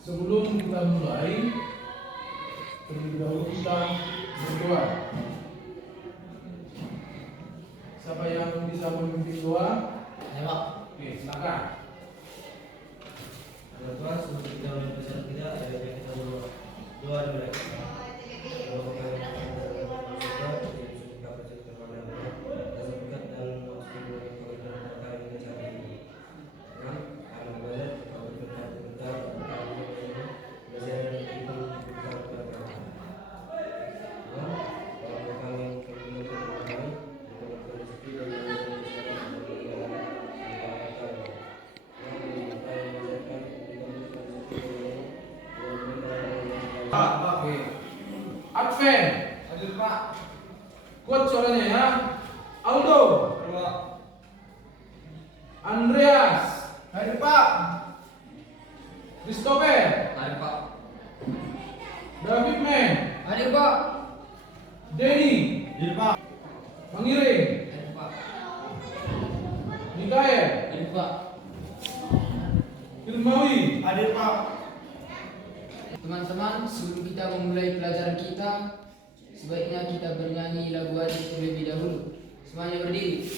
Sebelum kita mulai, terlebih dahulu kita berdoa. Siapa yang bisa memimpin doa? Ya Pak. Oke, silakan. Ya Tuhan, sebelum kita mulai pelajaran kita, kita berdoa. Doa dulu ya. Pak, oke. Advent. Hadir Pak. Kuat suaranya ya. Aldo. Pak. Andreas. Hadir Pak. Christopher. Hadir Pak. David Man. Hadir Pak. Denny. Hadir Pak. Mangiring. Hadir Pak. Mikael. Hadir Pak. Firmawi. Hadir Pak. Teman-teman, sebelum kita memulai pelajaran kita, sebaiknya kita bernyanyi lagu adik terlebih dahulu. Semuanya berdiri.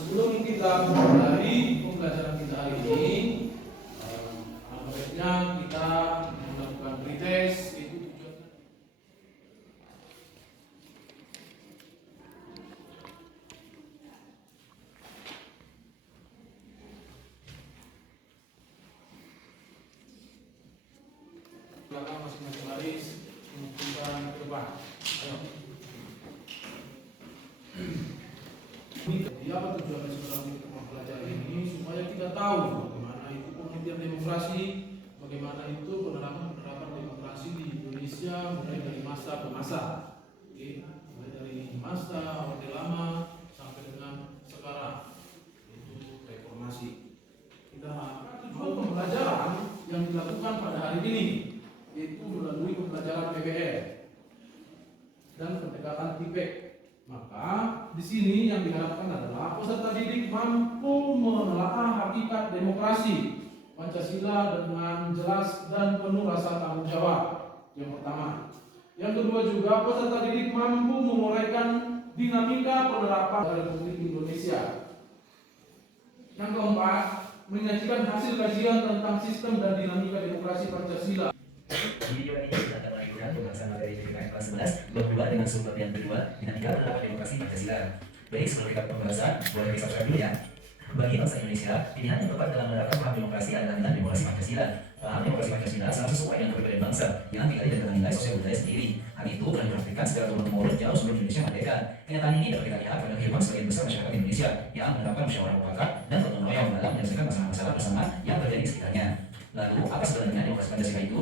Sebelum kita memulai pembelajaran kita hari ini, alangkah baiknya kita melakukan pretest. Itu tujuannya. Belakang masing-masing baris, menunjukkan ke depan. Ayo. Jadi apa tujuan saudara kita mempelajari ini? Supaya kita tahu bagaimana itu pengertian demokrasi, bagaimana itu penerapan demokrasi di Indonesia mulai dari masa ke masa. Oke, mulai dari masa Orde Lama sampai dengan sekarang, itu reformasi. Kita tujuan pembelajaran yang dilakukan pada hari ini yaitu melalui pembelajaran PBL dan pendekatan TIPEK. Maka di sini yang diharapkan adalah peserta didik mampu menelaah hakikat demokrasi Pancasila dengan jelas dan penuh rasa tanggung jawab. Yang pertama. Yang kedua juga peserta didik mampu menguraikan dinamika penerapan Republik Indonesia. Yang keempat, menyajikan hasil kajian tentang sistem dan dinamika demokrasi Pancasila. Video ini tentang pengaturan pembahasan materi PPKN kelas 11 bab 2 dengan sub yang kedua dinamika penerapan demokrasi Pancasila. Baik, sebelum kita pembahasan, boleh kita subscribe dulu ya. Bagi bangsa Indonesia, pilihan yang tepat dalam menerapkan paham demokrasi adalah dengan demokrasi Pancasila. Paham demokrasi Pancasila sangat sesuai dengan keberadaan bangsa yang digali dengan nilai sosial budaya sendiri. Hal itu telah dipraktikkan secara turun-temurun jauh sebelum Indonesia merdeka. Kenyataan ini dapat kita lihat pada kehidupan sebagian besar masyarakat Indonesia yang menerapkan musyawarah mufakat dan gotong royong dalam menyelesaikan masalah-masalah bersama yang terjadi di sekitarnya. Lalu, apa sebenarnya demokrasi Pancasila itu?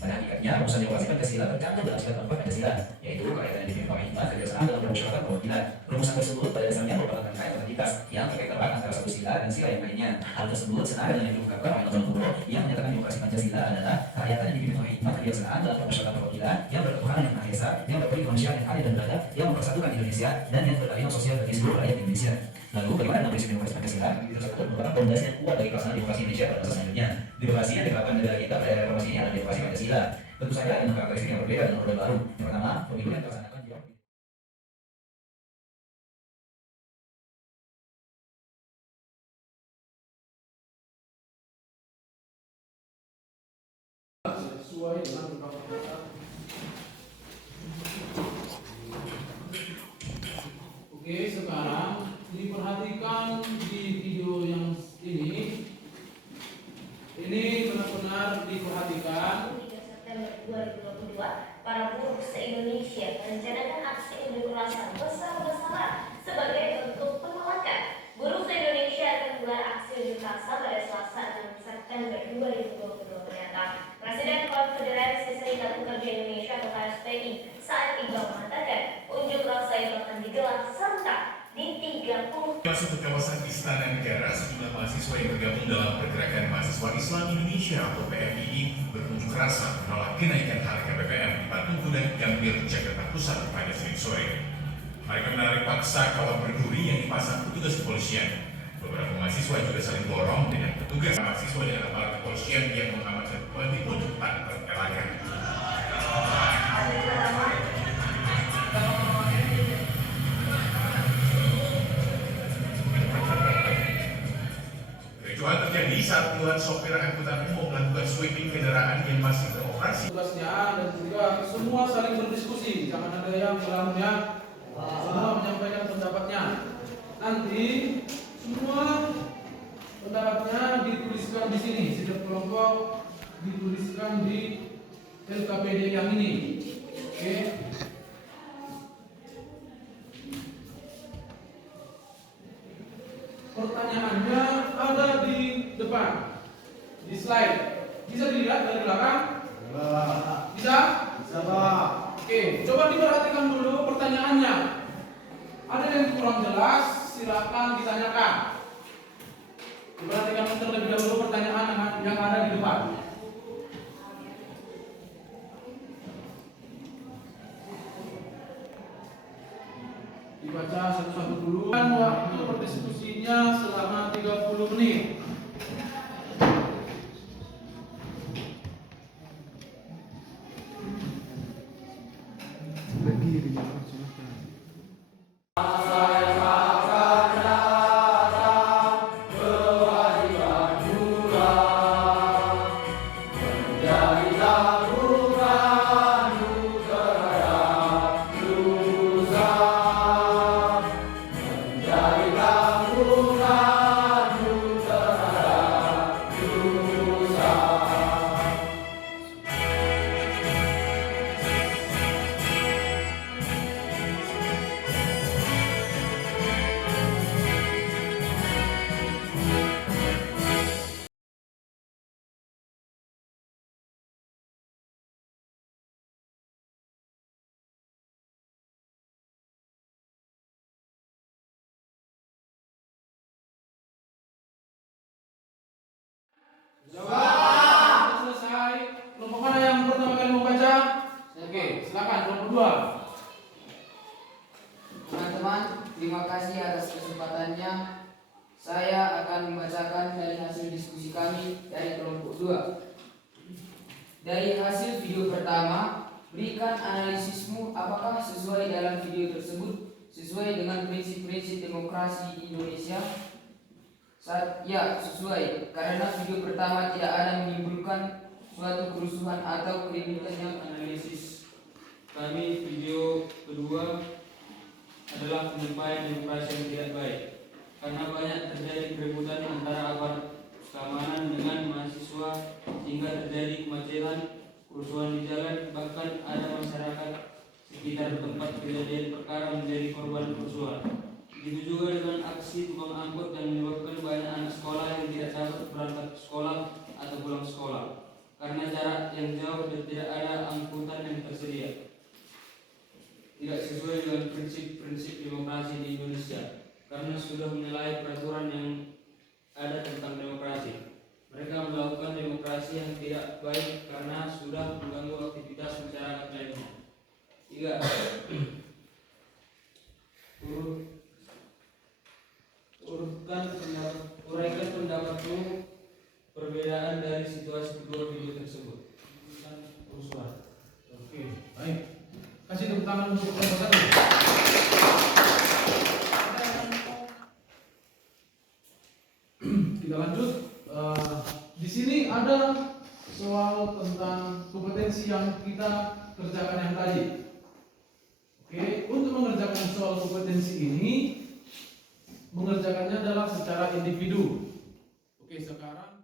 Pada hakikatnya, rumusan demokrasi Pancasila tercantum dalam sila keempat Pancasila, yaitu kaitan yang dipimpin hikmah kerjasama dalam permusyawaratan perwakilan. Rumusan tersebut pada dasarnya merupakan rangkaian otoritas yang terkait erat antara satu sila dan sila yang lainnya. Hal tersebut senada dengan yang diungkapkan oleh Novel Kuro yang menyatakan demokrasi Pancasila adalah kerakyatan yang dipimpin oleh hikmah kerjasama dalam permusyawaratan perwakilan yang berketuhanan yang Maha Esa, yang berbudi kemanusiaan yang adil dan beradab, yang mempersatukan Indonesia dan yang berkeadilan sosial bagi seluruh rakyat Indonesia. Lalu, bagaimana dengan prinsip demokrasi Pancasila? Itu tersebut merupakan fondasi yang kuat bagi pelaksanaan demokrasi Indonesia pada masa selanjutnya. Demokrasi yang diterapkan negara kita pada era reformasi ini adalah demokrasi Pancasila. Tentu saja dengan karakteristik yang berbeda dengan Orde Baru. Yang pertama, pemilu yang terlaksana sesuai dengan undang-undang. Oke, sekarang diperhatikan di video yang ini. Ini benar-benar diperhatikan. 3 September 2022, para buruh se-Indonesia merencanakan aksi unjuk rasa besar-besaran sebagai bentuk penolakan. Buruh se-Indonesia akan menggelar aksi unjuk rasa pada Selasa 6 September 2022 mendatang. Presiden Konfederasi Serikat Pekerja Indonesia atau KSPI Said Iqbal mengatakan unjuk rasa itu akan digelar serentak di 30 Masuk ke kawasan Istana Negara, sejumlah mahasiswa yang tergabung dalam Pergerakan Mahasiswa Islam Indonesia atau PMII berunjuk rasa menolak kenaikan harga BBM di Patung Kuda Gambir, Jakarta Pusat pada Senin sore. Mereka menarik paksa kawat berduri yang dipasang petugas kepolisian. Beberapa mahasiswa juga saling dorong dengan petugas. Mahasiswa dan aparat kepolisian yang mengamankan kembali pun tak terelakkan. Kericuhan terjadi saat puluhan sopir angkutan umum melakukan sweeping kendaraan yang masih beroperasi. Tugasnya dan juga semua saling berdiskusi, jangan ada yang berlamunya, semua menyampaikan pendapatnya. Nanti semua pendapatnya dituliskan di sini, setiap kelompok dituliskan di LKPD yang ini. Oke. Pertanyaannya ada di depan, di slide. Bisa dilihat dari belakang? Bisa? Bisa, Pak. Oke, coba diperhatikan dulu pertanyaannya. Ada yang kurang jelas, silakan ditanyakan. Diperhatikan terlebih dahulu pertanyaan yang ada di depan. Dibaca satu-satu dulu. Dan waktu berdiskusinya selama 30 menit. Sudah selesai. Kelompok mana yang pertama kali mau baca? Oke, silakan kelompok 2. Teman-teman, terima kasih atas kesempatannya. Saya akan membacakan dari hasil diskusi kami dari kelompok 2. Dari hasil video pertama, berikan analisismu apakah sesuai dalam video tersebut sesuai dengan prinsip-prinsip demokrasi di Indonesia. Ya, sesuai, karena video pertama tidak ada menimbulkan suatu kerusuhan atau keributan yang analisis kami. Video kedua adalah penyampaian demokrasi yang tidak baik karena banyak terjadi keributan antara aparat keamanan dengan mahasiswa sehingga terjadi kemacetan, kerusuhan di jalan, bahkan ada masyarakat sekitar tempat kejadian perkara menjadi korban kerusuhan. Begitu juga dengan aksi tukang angkut yang menyebabkan banyak anak sekolah yang tidak dapat berangkat ke sekolah atau pulang sekolah karena jarak yang jauh dan tidak ada angkutan yang tersedia. Tidak sesuai dengan prinsip-prinsip demokrasi di Indonesia karena sudah menyalahi peraturan yang ada tentang demokrasi. Mereka melakukan demokrasi yang tidak baik karena sudah mengganggu aktivitas masyarakat lainnya. 3. Uraikan pendapatmu perbedaan dari situasi kedua video tersebut. Kerusuhan. Oke, baik. Kasih tepuk tangan untuk kelompok 1. Kita lanjut. Di sini ada soal tentang kompetensi yang kita kerjakan yang tadi. Oke, untuk mengerjakan soal kompetensi ini, mengerjakannya adalah secara individu. Oke, sekarang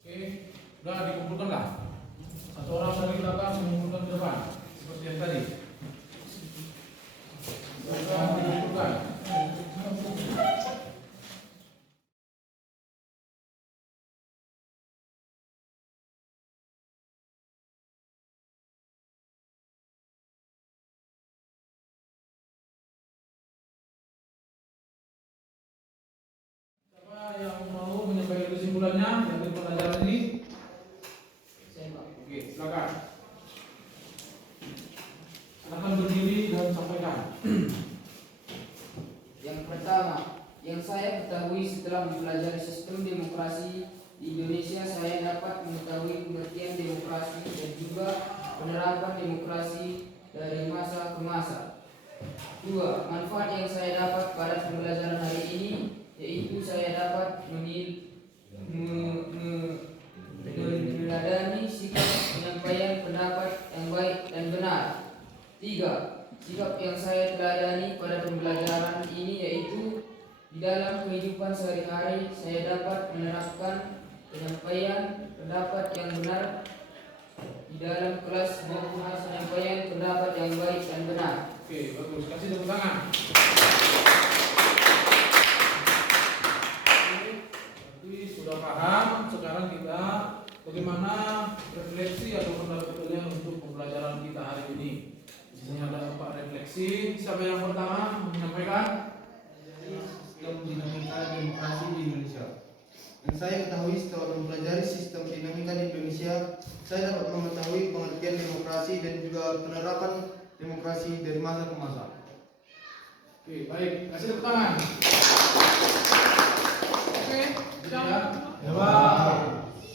oke, udah dikumpulkan lah. Satu orang dari belakang mengumpulkan ke depan, seperti yang tadi. Sudah dikumpulkan. Siapa yang mau menyampaikan kesimpulannya dari pelajaran ini? Saya Pak. Oke, silakan. Silakan berdiri dan sampaikan. Yang pertama, yang saya ketahui setelah mempelajari sistem demokrasi di Indonesia, saya dapat mengetahui pengertian demokrasi dan juga penerapan demokrasi dari masa ke masa. 2. Manfaat yang saya dapat pada pembelajaran hari ini yaitu saya dapat meneladani sikap penyampaian pendapat yang baik dan benar. 3. Sikap yang saya teladani pada pembelajaran ini yaitu di dalam kehidupan sehari-hari saya dapat menerapkan penyampaian pendapat yang benar di dalam kelas maupun penyampaian pendapat yang baik dan benar. Oke, bagus. Kasih tepuk tangan. Jadi sudah paham. Sekarang kita bagaimana refleksi atau pendapatnya untuk pembelajaran kita hari ini. Di sini ada 4 refleksi. Siapa yang pertama menyampaikan? Sistem dinamika demokrasi di Indonesia. Yang saya ketahui setelah mempelajari sistem dinamika di Indonesia, saya dapat mengetahui pengertian demokrasi dan juga penerapan demokrasi dari masa ke masa. Oke, baik. Kasih tepuk tangan. Oke, siap. Ya,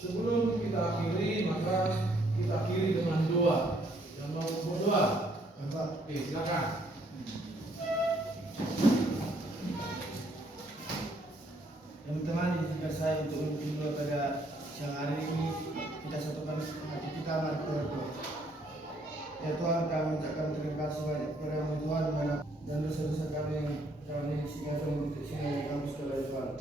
sebelum kita akhiri, maka kita akhiri dengan doa. Yang mau berdoa? Oke, silakan. Yang pertama diizinkan saya untuk memimpin doa pada siang hari ini. Kita satukan hati kita mari kita berdoa. Ya Tuhan, kami ucapkan terima kasih banyak kepada Tuhan dan dosa-dosa kami yang kami sehingga membentuk sini kami sudah Tuhan.